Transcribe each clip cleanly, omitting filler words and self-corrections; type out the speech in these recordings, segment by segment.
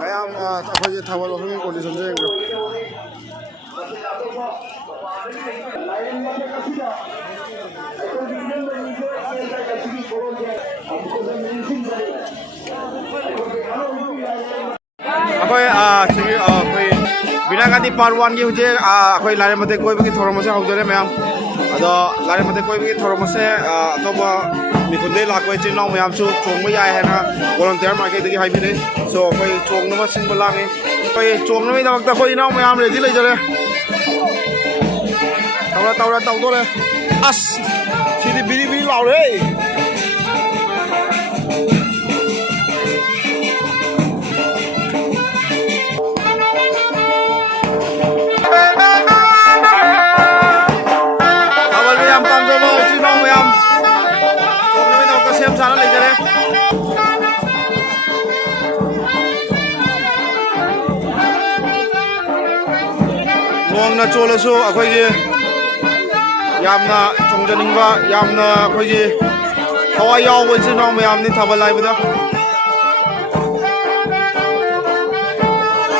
ꯃꯌꯥꯝ ꯑꯩꯈꯣꯏꯒꯤ ꯊꯥꯕꯜ ꯃꯐꯝꯒꯤ ꯀꯣꯟꯗꯤꯁꯟꯁꯦ ꯌꯦꯡꯕꯤꯌꯨ ꯑꯩꯈꯣꯏ ꯁꯤꯒꯤ ꯑꯩꯈꯣꯏ ꯕꯤꯅꯥ ꯒꯥꯟꯙꯤ ꯄꯥꯔꯠ 1ꯒꯤ ꯍꯧꯖꯤꯛ ꯑꯩꯈꯣꯏ ꯂꯥꯏꯔꯦꯝ ꯃꯊꯛ ꯀꯣꯏꯕꯒꯤ ꯊꯧꯔꯝ ꯑꯁꯤ ꯍꯧꯖꯔꯦ ꯃꯌꯥꯝ ꯑꯗꯣ ꯂꯥꯏꯔꯦꯝ ꯃꯊꯛ ꯀꯣꯏꯕꯒꯤ ꯊꯧꯔꯝ ꯑꯁꯦ ꯑꯇꯣꯞꯄ ꯃꯤꯈꯨꯟꯗꯒꯤ ꯂꯥꯛꯄ ꯏꯆꯤꯜ ꯏꯅꯥꯎ ꯃꯌꯥꯝꯁꯨ ꯆꯣꯡꯕ ꯌꯥꯏ ꯍꯥꯏꯅ ꯚꯣꯂꯨꯟꯇꯤꯌꯔ ꯃꯥꯏꯀꯩꯗꯒꯤ ꯍꯥꯏꯕꯤꯔꯛꯏ ꯁꯣ ꯑꯩꯈꯣꯏ ꯆꯣꯡꯅꯕ ꯁꯤꯟꯕ ꯂꯥꯡꯉꯤ ꯑꯩꯈꯣꯏ ꯆꯣꯡꯅꯕꯒꯤꯗꯃꯛꯇ ꯑꯩꯈꯣꯏ ꯏꯅꯥꯎ ꯃꯌꯥꯝ ꯔꯦꯗꯤ ꯂꯩꯖꯔꯦ ꯇꯧꯗꯣꯔꯦ ꯑꯁ ꯁꯤꯗꯤ ꯕꯤꯔꯤ ꯕꯤꯔꯤ ꯂꯥꯎꯔꯦ ꯅꯣꯡꯅ ꯆꯣꯠꯂꯁꯨ ꯑꯩꯈꯣꯏꯒꯤ ꯌꯥꯝꯅ ꯆꯣꯡꯖꯅꯤꯡꯕ ꯌꯥꯝꯅ ꯑꯩꯈꯣꯏꯒꯤ ꯊꯋꯥꯏ ꯌꯥꯎꯕ ꯏꯆꯤꯜ ꯏꯅꯥꯎ ꯃꯌꯥꯝꯅꯤ ꯊꯥꯕꯜ ꯍꯥꯏꯕꯗ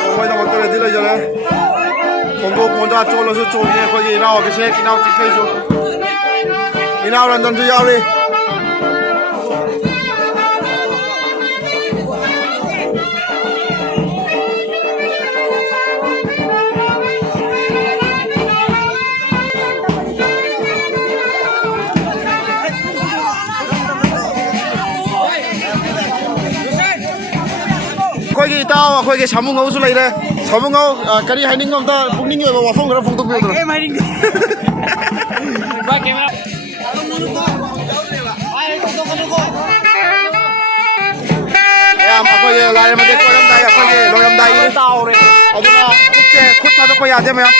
ꯆꯣꯡꯕꯒꯤꯗꯃꯛꯇ ꯔꯦꯗꯤ ꯂꯩꯖꯔꯦ ꯈꯣꯡꯗꯣꯛ ꯃꯣꯖꯥ ꯆꯣꯠꯂꯁꯨ ꯆꯣꯡꯉꯤ ꯑꯩꯈꯣꯏꯒꯤ ꯏꯅꯥꯎ ꯑꯕꯤꯁꯦꯛ ꯏꯅꯥꯎ ꯇꯤꯛꯈꯩꯁꯨ ꯏꯅꯥꯎ ꯔꯟꯖꯟꯁꯨ ꯌꯥꯎꯔꯤ ꯑꯩꯈꯣꯏꯒꯤ ꯏꯇꯥꯎ ꯑꯩꯈꯣꯏꯒꯤ ꯁꯥꯃꯨꯉꯧꯁꯨ ꯂꯩꯔꯦ ꯁꯥꯃꯨꯉꯧ ꯀꯔꯤ ꯍꯥꯏꯅꯤꯡꯕ ꯑꯝꯇ ꯄꯨꯛꯅꯤꯡꯒꯤ ꯑꯣꯏꯕ ꯋꯥꯐꯝ ꯈꯔ ꯐꯣꯡꯗꯣꯛꯄꯤꯌꯨꯗꯅ ꯃꯌꯥꯝ ꯑꯩꯈꯣꯏꯒꯤ ꯂꯥꯏꯔꯦꯝ ꯃꯊꯛ ꯀꯣꯏꯔꯝꯗꯥꯏ ꯑꯩꯈꯣꯏꯒꯤ ꯂꯣꯏꯔꯝꯗꯥꯏꯒꯤ ꯇꯥꯎꯔꯦ ꯑꯗꯨꯅ ꯈꯨꯠ ꯊꯥꯗꯣꯛꯄ ꯌꯥꯗꯦ ꯃꯌꯥꯝ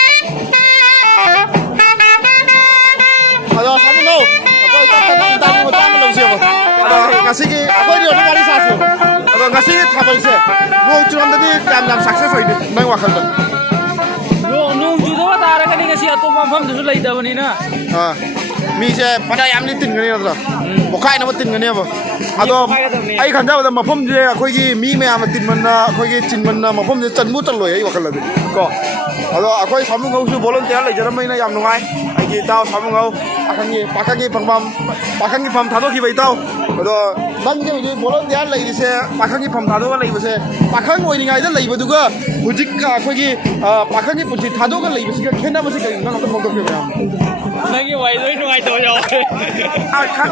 ꯑꯗꯣ ꯁꯥꯃꯨꯉꯧ ꯑꯩꯈꯣꯏ ꯇꯞꯅ ꯏꯟꯇꯔꯚ꯭ꯌꯨ ꯃꯆꯥ ꯑꯃ ꯂꯧꯁꯦꯕ ꯑꯗꯣ ꯉꯁꯤꯒꯤ ꯑꯩꯈꯣꯏꯒꯤ ꯑꯣꯏꯅ ꯋꯥꯔꯤ ꯁꯥꯁꯦꯕ ꯑꯗꯣ ꯉꯁꯤꯒꯤ ꯊꯥꯕꯜꯁꯦ ꯅꯣꯡ ꯆꯨꯔꯝꯗꯗꯤ ꯌꯥꯝ ꯁꯛꯁꯦꯁ ꯑꯣꯏꯅꯤ ꯅꯪ ꯋꯥꯈꯜꯗ ꯅꯣꯡ ꯆꯨꯗꯕ ꯇꯥꯔꯒꯗꯤ ꯉꯁꯤ ꯑꯇꯣꯞꯄ ꯃꯐꯝꯗꯁꯨ ꯂꯩꯇꯕꯅꯤꯅ ꯃꯤꯁꯦ ꯐꯅ ꯌꯥꯝꯅ ꯇꯤꯟꯒꯅꯤ ꯅꯠꯇ꯭ꯔꯥ ꯄꯣꯈꯥꯏꯅꯕ ꯇꯤꯟꯒꯅꯦꯕ ꯑꯗꯣ ꯑꯩ ꯈꯟꯖꯕꯗ ꯃꯐꯝꯁꯦ ꯑꯩꯈꯣꯏꯒꯤ ꯃꯤ ꯃꯌꯥꯝꯅ ꯇꯤꯟꯃꯟꯅ ꯑꯩꯈꯣꯏꯒꯤ ꯆꯤꯟꯃꯟꯅ ꯃꯐꯝꯁꯦ ꯆꯟꯕꯨ ꯆꯜꯂꯣꯏ ꯑꯩ ꯋꯥꯈꯜꯗꯗꯤ ꯀꯣ ꯑꯗꯣ ꯑꯩꯈꯣꯏ ꯁꯥꯃꯨꯉꯧꯁꯨ ꯚꯣꯂꯨꯟꯇꯤꯌꯔ ꯂꯩꯖꯔꯝꯕꯅꯤꯅ ꯌꯥꯝ ꯅꯨꯡꯉꯥꯏ ꯑꯩꯒꯤ ꯏꯇꯥꯎ ꯁꯥꯃꯨꯉꯧ ꯄꯥꯈꯪꯒꯤ ꯐꯝ ꯊꯥꯗꯣꯛꯈꯤꯕ ꯏꯇꯥꯎ ꯑꯗꯣ ꯅꯪꯁꯦ ꯍꯧꯖꯤꯛ ꯚꯣꯂꯨꯟꯇꯤꯌꯔ ꯂꯩꯔꯤꯁꯦ ꯄꯥꯈꯪꯒꯤ ꯐꯝ ꯊꯥꯗꯣꯛꯑꯒ ꯂꯩꯕꯁꯦ ꯄꯥꯈꯪ ꯑꯣꯏꯔꯤꯉꯩꯗ ꯂꯩꯕꯗꯨꯒ ꯍꯧꯖꯤꯛ ꯑꯩꯈꯣꯏꯒꯤ ꯄꯥꯈꯪꯒꯤ ꯄꯨꯟꯁꯤ ꯊꯥꯗꯣꯛꯑꯒ ꯂꯩꯕꯁꯤꯒ ꯈꯦꯠꯅꯕꯁꯤ ꯀꯔꯤꯅꯣ ꯅꯪ ꯑꯝꯇ ꯐꯣꯡꯗꯣꯛꯄꯤꯌꯨ ꯃꯌꯥꯝ ꯅꯪꯒꯤ ꯋꯥꯔꯤꯗꯣ ꯅꯨꯡꯉꯥꯏꯇꯕ ꯌꯥꯎꯋꯦ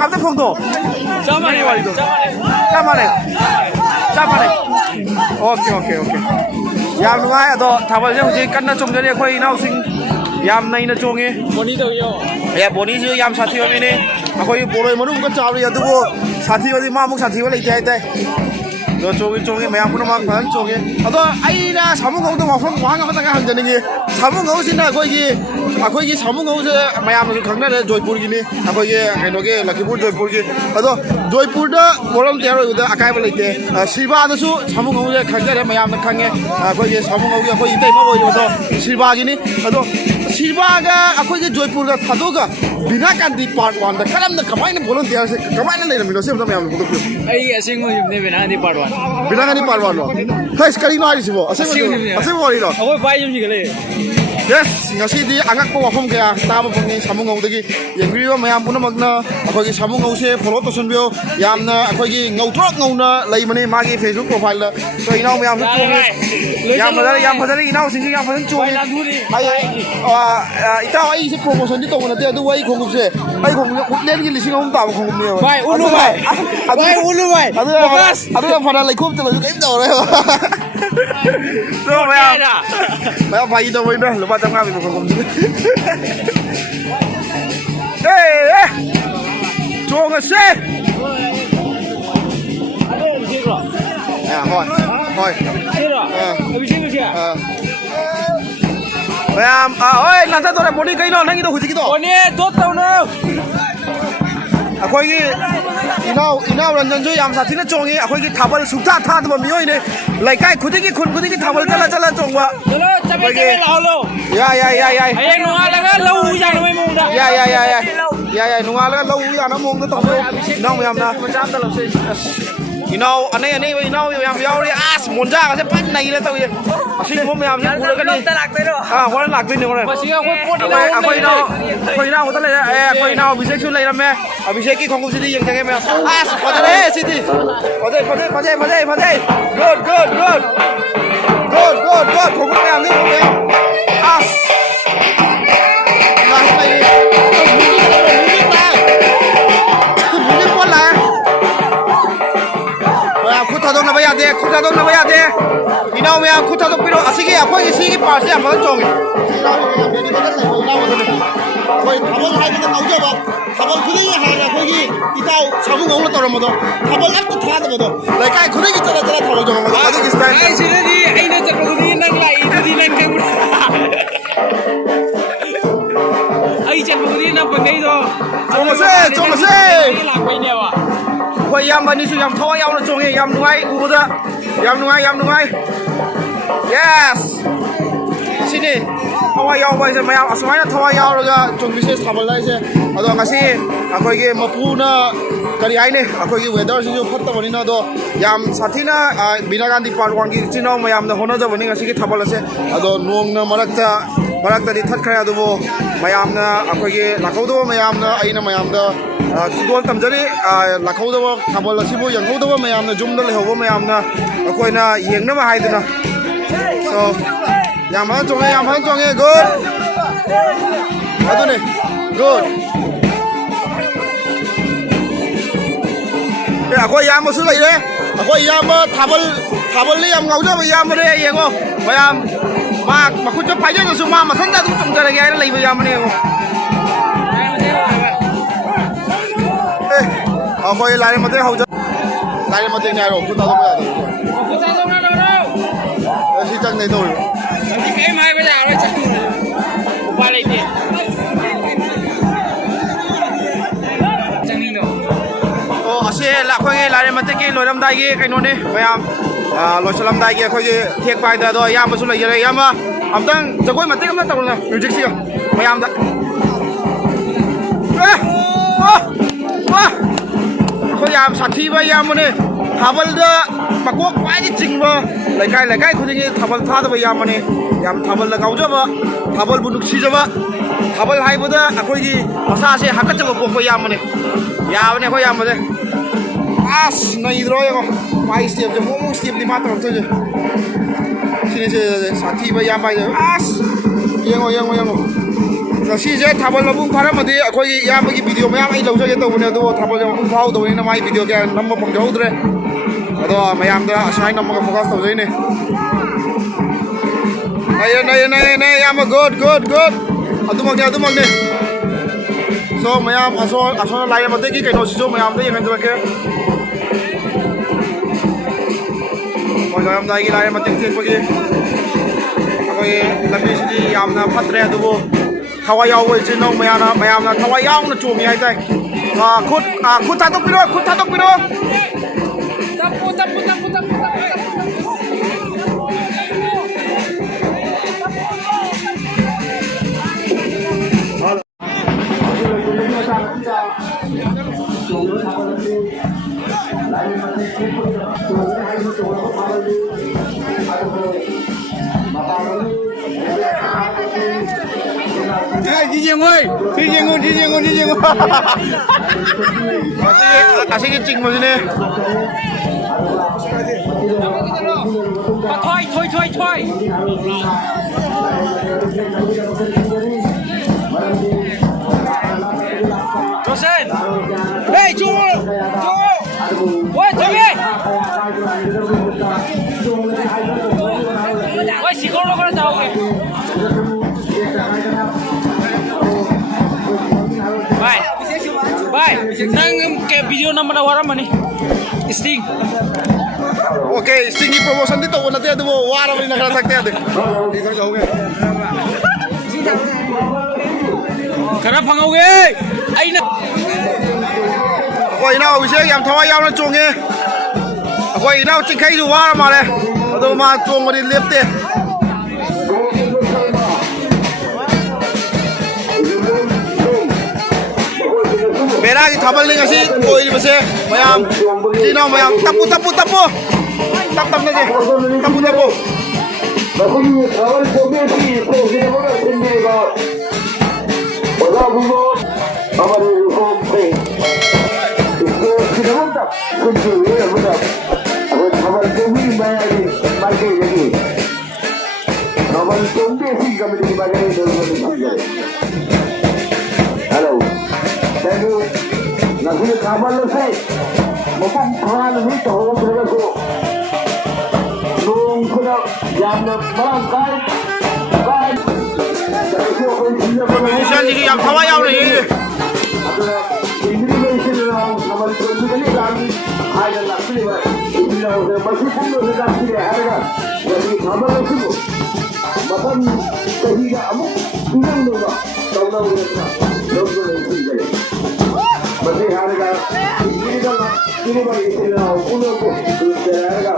ꯑꯝꯇ ꯐꯣꯡꯗꯣꯛ ꯆꯞ ꯃꯥꯟꯅꯩ ꯋꯥꯔꯤꯗꯣ ꯆꯞ ꯃꯥꯟꯅꯩ ꯑꯣꯀꯦ ꯌꯥꯝ ꯅꯨꯡꯉꯥꯏ ꯑꯗꯣ ꯊꯥꯕꯜꯁꯦ ꯍꯧꯖꯤꯛ ꯀꯟꯅ ꯆꯣꯡꯖꯔꯤ ꯑꯩꯈꯣꯏ ꯏꯅꯥꯎꯁꯤꯡ ꯌꯥꯝ ꯅꯩꯅ ꯆꯣꯡꯉꯤ ꯕꯣꯅꯤ ꯇꯧꯌꯣ ꯕꯣꯅꯤꯁꯨ ꯌꯥꯝ ꯁꯥꯊꯤꯕ ꯃꯤꯅꯤ ꯑꯩꯈꯣꯏꯒꯤ ꯕꯣꯔꯣꯏ ꯃꯅꯨꯡꯗ ꯆꯥꯎꯔꯤ ꯑꯗꯨꯕꯨ ꯁꯥꯊꯤꯕꯗꯤ ꯃꯥꯃꯨꯛ ꯁꯥꯊꯤꯕ ꯂꯩꯇꯦ ꯍꯥꯏꯇꯥꯏ ꯑꯗꯣ ꯆꯣꯡꯉꯤ ꯃꯌꯥꯝ ꯄꯨꯝꯅꯃꯛ ꯐꯖꯅ ꯆꯣꯡꯉꯤ ꯑꯗꯣ ꯑꯩꯅ ꯁꯥꯃꯨꯉꯧꯗ ꯋꯥꯐꯝ ꯋꯥꯍꯪ ꯑꯃꯇꯪ ꯍꯪꯖꯅꯤꯡꯉꯤ ꯁꯥꯃꯨꯉꯧꯁꯤꯅ ꯑꯩꯈꯣꯏꯒꯤ ꯁꯥꯃꯨꯉꯧꯁꯦ ꯃꯌꯥꯝꯅꯁꯨ ꯈꯪꯅꯔꯦ ꯖꯣꯏꯄꯨꯔꯒꯤꯅꯤ ꯑꯩꯈꯣꯏꯒꯤ ꯀꯩꯅꯣꯒꯤ ꯂꯛꯈꯤꯄꯨꯔ ꯖꯣꯏꯄꯨꯔꯒꯤ ꯑꯗꯣ ꯖꯣꯏꯄꯨꯔꯗ ꯚꯣꯂꯨꯟꯇꯤꯌꯔ ꯑꯣꯏꯕꯗ ꯑꯀꯥꯏꯕ ꯂꯩꯇꯦ ꯁꯤꯜꯕꯥꯗꯁꯨ ꯁꯥꯃꯨꯉꯧꯁꯦ ꯈꯪꯖꯔꯦ ꯃꯌꯥꯝꯅ ꯈꯪꯉꯦ ꯑꯩꯈꯣꯏꯒꯤ ꯁꯥꯃꯨꯉꯧꯒꯤ ꯑꯩꯈꯣꯏ ꯏꯇꯩꯃ ꯑꯣꯏꯔꯤꯕꯗꯣ ꯁꯤꯜꯕꯥꯒꯤꯅꯤ ꯑꯗꯣ ꯁꯤꯜꯕꯥꯒ ꯑꯩꯈꯣꯏꯒꯤ ꯖꯣꯏꯄꯨꯔꯒ ꯊꯥꯗꯣꯛꯑꯒ ꯕꯤꯅꯥ ꯒꯥꯟꯙꯤ ꯄꯥꯔꯠ 1ꯗ ꯀꯃꯥꯏꯅ ꯚꯣꯂꯨꯟꯇꯤꯌꯔꯁꯦ ꯀꯃꯥꯏꯅ ꯂꯩꯔꯝꯃꯤꯅꯣ ꯁꯤ ꯑꯝꯇ ꯃꯌꯥꯝꯅ ꯐꯣꯡꯗꯣꯛꯄꯤꯌꯨ ꯑꯩ ꯑꯁꯦꯡꯕ ꯌꯨꯝꯅꯦ ꯕꯤꯅꯥ ꯒꯥꯟꯙꯤ ꯄꯥꯔꯠ 1 ꯕꯤꯅꯥ ꯒꯥꯟꯙꯤ ꯄꯥꯔꯠ 1ꯂꯣ ꯍꯩꯁ ꯀꯔꯤꯅꯣ ꯍꯥꯏꯔꯤꯁꯤꯕꯣ ꯑꯁꯦꯡꯕ ꯋꯥꯔꯤꯔꯣ ꯑꯩꯈꯣꯏ ꯕꯥꯏ ꯌꯨꯝꯁꯤꯒ ꯂꯩ ꯌꯦꯁ ꯉꯁꯤꯗꯤ ꯑꯉꯛꯄ ꯋꯥꯐꯝ ꯀꯌꯥ ꯇꯥꯕ ꯐꯪꯉꯤ ꯁꯥꯃꯨꯉꯧꯗꯒꯤ ꯌꯦꯡꯕꯤꯔꯤꯕ ꯃꯌꯥꯝ ꯄꯨꯝꯅꯃꯛꯅ ꯑꯩꯈꯣꯏꯒꯤ ꯁꯥꯃꯨꯉꯧꯁꯦ ꯐꯣꯂꯣ ꯇꯧꯁꯟꯕꯤꯌꯨ ꯌꯥꯝꯅ ꯑꯩꯈꯣꯏꯒꯤ ꯉꯧꯊꯣꯛ ꯉꯧꯅ ꯂꯩꯕꯅꯤ माꯒꯤ ꯐꯦꯁꯕꯨꯛ ꯄ꯭ꯔꯣꯐꯥꯏꯜꯗ ꯑꯩꯈꯣꯏ ꯏꯅꯥꯎ ꯃꯌꯥꯝꯁꯨ ꯆꯣꯡꯉꯤ ꯌꯥꯝ ꯐꯖꯔꯤ ꯏꯅꯥꯎꯁꯤꯡꯁꯨ ꯌꯥꯝ ꯐꯖꯅ ꯆꯣꯡꯉꯤ ꯏꯇꯥꯎ ꯑꯩꯁꯦ ꯄ꯭ꯔꯣꯃꯣꯁꯟꯗꯤ ꯇꯧꯕ ꯅꯠꯇꯦ ꯑꯗꯨꯕꯨ ꯑꯩ ꯈꯣꯡꯎꯞꯁꯦ ꯎꯠꯂꯦꯟꯒꯤ 3,000 ꯇꯥꯕ ꯈꯣꯡꯎꯞꯅꯦꯕ ꯚꯥꯏ ꯎꯜꯂꯨ ꯚꯥꯏ ꯑꯗꯨꯅ ꯐꯅ ꯂꯩꯈꯣꯝ ꯆꯠꯂꯁꯨ ꯀꯩꯝ ꯇꯧꯔꯣꯏꯕ ꯃꯌꯥꯝ ꯐꯥꯒꯤ ꯇꯧꯕꯩꯅ ꯂꯨꯄꯥ 500 ꯄꯤꯕ ꯈꯣꯡꯎꯞꯁꯤꯅꯦ ꯆꯣꯡꯉꯁꯦ ꯍꯣꯏ ꯃꯌꯥꯝ ꯍꯣꯏ ꯂꯥꯟꯊꯗꯣꯔꯦ ꯕꯣꯅꯤ ꯀꯩꯅꯣ ꯅꯪꯒꯤꯗꯣ ꯍꯧꯖꯤꯛꯀꯤꯗꯣ ꯕꯣꯅꯤ ꯗꯣꯠ ꯇꯧꯅꯣ ꯑꯩꯈꯣꯏꯒꯤ ꯏꯅꯥꯎ ꯔꯟꯖꯟꯁꯨ ꯌꯥꯝ ꯁꯥꯊꯤꯅ ꯆꯣꯡꯉꯤ ꯑꯩꯈꯣꯏꯒꯤ ꯊꯥꯕꯜ ꯁꯨꯡꯊꯥ ꯊꯥꯗꯕ ꯃꯤꯑꯣꯏꯅꯤ ꯂꯩꯀꯥꯏ ꯈꯨꯗꯤꯡꯒꯤ ꯈꯨꯟ ꯈꯨꯗꯤꯡꯒꯤ ꯊꯥꯕꯜ ꯆꯠꯂ ꯆꯣꯡꯕ ꯌꯥꯏ ꯍꯌꯦꯡ ꯅꯣꯡꯉꯥꯜꯂꯒ ꯂꯧ ꯌꯥꯅꯕꯩ ꯃꯑꯣꯡꯗ ꯌꯥꯏ ꯅꯣꯡꯉꯥꯜꯂꯒ ꯂꯧ ꯌꯥꯅꯕ ꯃꯑꯣꯡꯗ ꯇꯧꯕꯤꯌꯨ ꯏꯅꯥꯎ ꯃꯌꯥꯝꯅ ꯏꯅꯥꯎ ꯑꯅꯩ ꯏꯅꯥꯎ ꯌꯥꯝ ꯌꯥꯎꯔꯤ ꯑꯁ ꯃꯣꯟꯖꯥꯒꯁꯦ ꯐꯟ ꯅꯩꯔꯦ ꯇꯧꯏ ꯑꯁꯤꯒꯨꯝꯕ ꯃꯌꯥꯝꯁꯦ ꯎꯔꯒꯅꯤ ꯍꯣꯔꯦꯟ ꯂꯥꯛꯇꯣꯏꯅꯦ ꯍꯣꯔꯦꯟ ꯑꯩꯈꯣꯏ ꯏꯅꯥꯎ ꯈꯛꯇ ꯂꯩꯔꯦ ꯑꯩꯈꯣꯏ ꯏꯅꯥꯎ ꯑꯕꯤꯁꯦꯛꯁꯨ ꯂꯩꯔꯝꯃꯦ ꯑꯕꯤꯁꯦꯛꯀꯤ ꯈꯣꯡꯎꯞꯁꯤꯗꯤ ꯌꯦꯡꯖꯒꯦ ꯃꯌꯥꯝ ꯑꯁ ꯐꯖꯔꯦ ꯁꯤꯗꯤ ꯐꯖꯩ ꯒꯨꯗ ꯈꯣꯡꯎꯞ ꯃꯌꯥꯝꯁꯤ ꯑꯁ ꯈꯨꯠ ꯊꯥꯗꯣꯛꯅꯕ ꯌꯥꯗꯦ ꯏꯅꯥꯎ ꯃꯌꯥꯝ ꯈꯨꯠ ꯊꯥꯗꯣꯛꯄꯤꯔꯣ ꯑꯩꯈꯣꯏꯒꯤ ꯁꯤꯒꯤ ꯄꯥꯔꯠꯁꯦ ꯌꯥꯝ ꯐꯖꯅ ꯆꯣꯡꯉꯤ ꯑꯩꯈꯣꯏ ꯊꯥꯕꯜ ꯍꯥꯏꯕꯗ ꯉꯥꯎꯖꯕ ꯊꯥꯕꯜ ꯈꯨꯗꯤꯡꯒꯤ ꯍꯥꯟꯅ ꯑꯩꯈꯣꯏꯒꯤ ꯏꯇꯥꯎ ꯁꯥꯕꯨꯡ ꯇꯧꯔꯝꯕꯗꯣ ꯊꯥꯕꯜ ꯑꯝꯇ ꯊꯥꯗꯕꯗꯣ ꯂꯩꯀꯥꯏ ꯈꯨꯗꯤꯡꯒꯤ ꯆꯠꯂ ꯊꯥꯕꯜ ꯆꯣꯡꯉꯝꯕꯗꯣ ꯑꯗꯨꯒꯤ ꯁ꯭ꯇꯥꯏꯜ ꯁꯤꯗꯗꯤ ꯑꯩꯅ ꯆꯠꯄ ꯈꯨꯗꯤꯡꯒꯤ ꯅꯪ ꯂꯥꯛꯏꯗꯨꯗꯤ ꯅꯪ ꯈꯪꯕ꯭ꯔꯥ ꯑꯩ ꯆꯠꯄ ꯈꯨꯗꯤꯡꯒꯤ ꯅꯪ ꯐꯪꯅꯩꯗꯣ ꯆꯣꯡꯉꯁꯦ ꯂꯥꯛꯄꯩꯅꯦꯕ ꯑꯩꯈꯣꯏ ꯏꯌꯥꯝꯕ ꯑꯅꯤꯁꯨ ꯌꯥꯝ ꯊꯋꯥꯏ ꯌꯥꯎꯅ ꯆꯣꯡꯉꯦ ꯌꯥꯝ ꯅꯨꯡꯉꯥꯏ ꯎꯕꯗ ꯌꯥꯝ ꯅꯨꯡꯉꯥꯏ ꯌꯦꯁ ꯁꯤꯅꯤ ꯊꯋꯥꯏ ꯌꯥꯎꯕ ꯍꯥꯏꯁꯦ ꯃꯌꯥꯝ ꯑꯁꯨꯃꯥꯏꯅ ꯊꯋꯥꯏ ꯌꯥꯎꯔꯒ ꯆꯣꯡꯕꯤꯁꯦ ꯊꯥꯕꯜ ꯍꯥꯏꯁꯦ ꯑꯗꯣ ꯉꯁꯤ ꯑꯩꯈꯣꯏꯒꯤ ꯃꯄꯨꯅ ꯀꯔꯤ ꯍꯥꯏꯅꯤ ꯑꯩꯈꯣꯏꯒꯤ ꯋꯦꯗꯔꯁꯤꯁꯨ ꯐꯠꯇꯕꯅꯤꯅ ꯑꯗꯣ ꯌꯥꯝ ꯁꯥꯊꯤꯅ ꯕꯤꯅꯥ ꯒꯥꯟꯙꯤ ꯄꯥꯔꯠ 1ꯒꯤ ꯏꯆꯤꯜ ꯏꯅꯥꯎ ꯃꯌꯥꯝꯅ ꯍꯣꯠꯅꯖꯕꯅꯤ ꯉꯁꯤꯒꯤ ꯊꯥꯕꯜ ꯑꯁꯦ ꯑꯗꯣ ꯅꯣꯡꯅ ꯃꯔꯛꯇꯗꯤ ꯊꯠꯈ꯭ꯔꯦ ꯑꯗꯨꯕꯨ ꯃꯌꯥꯝꯅ ꯑꯩꯈꯣꯏꯒꯤ ꯂꯥꯛꯍꯧꯗꯕ ꯃꯌꯥꯝꯅ ꯑꯩꯅ ꯃꯌꯥꯝꯗ ꯈꯨꯗꯣꯜ ꯇꯝꯖꯔꯤ ꯂꯥꯛꯍꯧꯗꯕ ꯊꯥꯕꯜ ꯑꯁꯤꯕꯨ ꯌꯦꯡꯍꯧꯗꯕ ꯃꯌꯥꯝꯅ ꯌꯨꯝꯗ ꯂꯩꯍꯧꯕ ꯃꯌꯥꯝꯅ ꯑꯩꯈꯣꯏꯅ ꯌꯦꯡꯅꯕ ꯍꯥꯏꯗꯨꯅ ꯁꯣ ꯌꯥꯝ ꯐꯖꯅ ꯆꯣꯡꯉꯦ ꯒꯨꯗ ꯑꯗꯨꯅꯦ ꯒꯨꯗ ꯑꯩꯈꯣꯏ ꯏꯌꯥꯝꯕꯁꯨ ꯂꯩꯔꯦ ꯑꯩꯈꯣই ꯏꯌꯥꯝꯕ ꯊꯥꯕꯜꯗ ꯌꯥꯝ ꯉꯥꯎꯖꯕ ꯏꯌꯥꯝꯕꯅꯦ ꯌꯦꯡꯉꯣ ꯃꯌꯥꯝ ꯃꯥ ꯃꯈꯨꯠꯇ ꯄꯥꯏꯖꯗ꯭ꯔꯁꯨ ꯃꯥ ꯃꯊꯟꯇ ꯑꯗꯨꯝ ꯆꯣꯡꯖꯔꯒꯦ ꯍꯥꯏꯅ ꯂꯩꯕ ꯏꯌꯥꯝꯕꯅꯦ ꯌꯦꯡꯉꯣ ꯑꯩꯈꯣꯏ ꯂꯥꯏꯔꯦꯝ ꯃꯇꯦꯛ ꯂꯥꯏꯔꯦꯝ ꯃꯇꯦꯛꯅꯤ ꯍꯥꯏꯔꯣ ꯈꯨꯠ ꯊꯥꯗꯣꯛꯄ ꯌꯥꯗꯕ ꯁꯤ ꯆꯪꯅꯩ ꯇꯧꯔꯤꯕ ꯀꯩꯝ ꯍꯥꯏꯕ ꯌꯥꯔꯣꯏ ꯎꯄꯥꯏ ꯂꯩꯇꯦ ꯑꯣ ꯑꯁꯤ ꯑꯩꯈꯣꯏꯒꯤ ꯂꯥꯏꯔꯦꯝ ꯃꯇꯦꯛꯀꯤ ꯂꯣꯏꯔꯝꯗꯥꯏꯒꯤ ꯀꯩꯅꯣꯅꯤ ꯃꯌꯥꯝ ꯂꯣꯏꯁꯤꯜꯂꯝꯗꯥꯏꯒꯤ ꯑꯩꯈꯣꯏꯒꯤ ꯊꯦꯛꯄ ꯍꯥꯏꯗ ꯑꯗꯣ ꯏꯌꯥꯝꯕꯁꯨ ꯂꯩꯖꯔꯦ ꯏꯌꯥꯝꯕ ꯑꯝꯇꯪ ꯖꯒꯣꯏ ꯃꯇꯦꯛ ꯑꯃꯇ ꯇꯧꯔꯨꯅ ꯃ꯭ꯌꯨꯖꯤꯛꯁꯤꯒ ꯃꯌꯥꯝꯗ ꯑꯩꯈꯣꯏ ꯌꯥꯝ ꯁꯥꯊꯤꯕ ꯏꯌꯥꯝꯕꯅꯦ ꯊꯥꯕꯜꯗ ꯃꯀꯣꯛ ꯈ꯭ꯋꯥꯏꯗꯒꯤ ꯆꯤꯡꯕ ꯂꯩꯀꯥꯏ ꯈꯨꯗꯤꯡꯒꯤ ꯊꯥꯕꯜ ꯊꯥꯗꯕ ꯏꯌꯥꯝꯕꯅꯦ ꯌꯥꯝ ꯊꯥꯕꯜꯗ ꯉꯥꯎꯖꯕ ꯊꯥꯕꯜꯕꯨ ꯅꯨꯡꯁꯤꯖꯕ ꯊꯥꯕꯜ ꯍꯥꯏꯕꯗ ꯑꯩꯈꯣꯏꯒꯤ ꯃꯁꯥꯁꯦ ꯍꯥꯀꯠꯆꯕ ꯄꯣꯛꯄ ꯏꯌꯥꯝꯕꯅꯦ ꯌꯥꯕꯅꯦ ꯑꯩꯈꯣꯏ ꯏꯌꯥꯝꯕꯁꯦ ꯑꯁ ꯅꯩꯗ꯭ꯔꯣ ꯌꯦꯡꯉꯣ ꯃꯥꯏ ꯁ꯭ꯇꯦꯞꯁꯦ ꯃꯑꯣꯡ ꯁ꯭ꯇꯦꯞꯅꯤ ꯃꯥ ꯇꯧꯔꯛꯇꯣꯏꯁꯦ ꯁꯤꯅꯤ ꯁꯥꯊꯤꯕ ꯏꯌꯥꯝꯕ ꯍꯥꯏꯁꯦ ꯑꯁ ꯌꯦꯡꯉꯣ ꯉꯁꯤꯁꯦ ꯊꯥꯕꯜ ꯃꯄꯨꯡ ꯐꯥꯔꯝꯃꯗꯤ ꯑꯩꯈꯣꯏꯒꯤ ꯏꯌꯥꯝꯕꯒꯤ ꯚꯤꯗꯤꯑꯣ ꯃꯌꯥꯝ ꯑꯩ ꯂꯧꯖꯒꯦ ꯇꯧꯕꯅꯦ ꯑꯗꯨꯕꯨ ꯊꯥꯕꯜꯁꯦ ꯃꯄꯨꯡ ꯐꯥꯍꯧꯗꯕꯅꯤꯅ ꯃꯥꯒꯤ ꯚꯤꯗꯤꯑꯣ ꯀꯌꯥ ꯅꯝꯕ ꯐꯪꯖꯍꯧꯗ꯭ꯔꯦ ꯑꯗꯣ ꯃꯌꯥꯝꯗ ꯑꯁꯨꯃꯥꯏꯅ ꯅꯝꯃꯒ ꯐꯣꯀꯁ ꯇꯧꯖꯩꯅꯦ ꯅꯩꯌꯦ ꯏꯌꯥꯝꯕ ꯒꯨꯗ ꯑꯗꯨꯃꯛꯅꯤ ꯁꯣ ꯃꯌꯥꯝ ꯑꯁꯣꯝ ꯂꯥꯏꯔꯦꯝ ꯃꯇꯦꯛꯀꯤ ꯀꯩꯅꯣꯁꯤꯁꯨ ꯃꯌꯥꯝꯗ ꯌꯦꯡꯍꯟꯖꯔꯛꯀꯦ ꯂꯣꯏꯔꯝꯗꯥꯏꯒꯤ ꯂꯥꯏꯔꯦꯝ ꯃꯇꯦꯛ ꯊꯦꯛꯄꯒꯤ ꯑꯩꯈꯣꯏꯒꯤ ꯂꯝꯕꯤꯁꯤꯗꯤ ꯌꯥꯝꯅ ꯐꯠꯇ꯭ꯔꯦ ꯑꯗꯨꯕꯨ ꯊꯋꯥꯏ ꯌꯥꯎꯕ ꯏꯆꯤꯜ ꯏꯅꯥꯎ ꯃꯌꯥꯝꯅ ꯊꯋꯥꯏ ꯌꯥꯎꯅ ꯆꯣꯡꯉꯤ ꯍꯥꯏꯇꯥꯔꯦ ꯈꯨꯠ ꯊꯥꯗꯣꯛꯄꯤꯔꯣ ꯁꯤ ꯌꯦꯡꯉꯨ ꯑꯁꯤꯒꯤ ꯆꯤꯡꯕꯁꯤꯅꯦ ꯊꯣꯏ Rosen! Hey, Joe! Oi, Joe! Oi, siguro ko na tawag. Bye. Nang ke video na manawaran man Sting. Okay, Sting promotion dito wala tayo dumo wala man nakaratak tayo. Di ko gawin. Kara phangauge. Ai na. Akoi inao bise yam thawai yaw na chonge. Akoi inao chingkai du wara male. Ado ma chong mari lepte. Beragi thabal ni ngasi koi bise mayam Sino mo yan? Tapo. Tap na siya. Tapo. Masih awal komisi presiden mana sendiri kau. Orang buat hamaरे reform से इसको किधर तक कुछ ये मतलब अब हमारे कमी में मार्केट लगी हमारे कमी कमिटी की बात है हेलो थैंक यू नसीब खामल से मकान थान नहीं तो हो गया तो लोग खुदा जानना बड़ा काय Minsan sige yang kawayaw na yun. Immigration हमारे प्रोजेक्ट गाड़ी आया लगती है इतना हो मशीन पूर्ण हो जाती है हरेगा यदि खबर नहीं हो मतलब सही का अमुक सुनने होगा तब ना उतना लोग को नहीं सुन जाए मशीन हरेगा इमिग्रेशन किसी बार इतना उनको सुन जाएगा